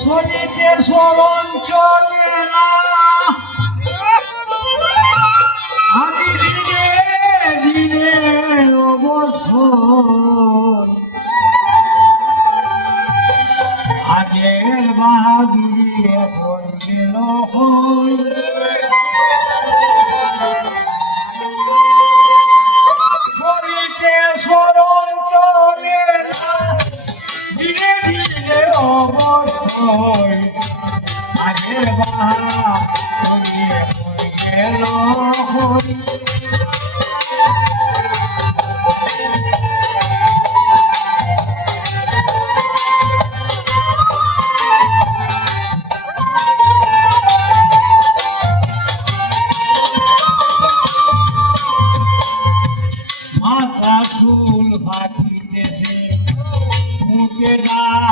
শনিতে স্মরণ চলে না। আমি দিনে দিনে অবসর। আগের বাহাদুরি এখন গেল হই অবশ্যই আগের এখন গেল মাথা চুল ফাটিতেছে মুখে দাঁত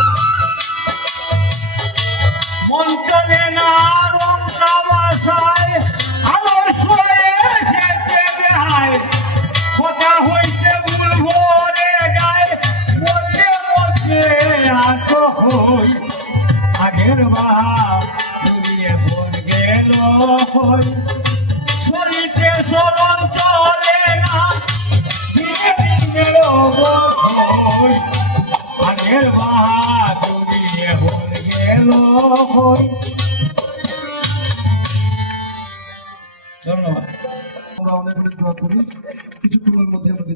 শরীরে স্মরণ চলে না আগের বাহাদুরি এখন ধন্যবাদ। আমরা অনেক অনেক দোয়া করি। কিছুক্ষণের মধ্যে আমাদের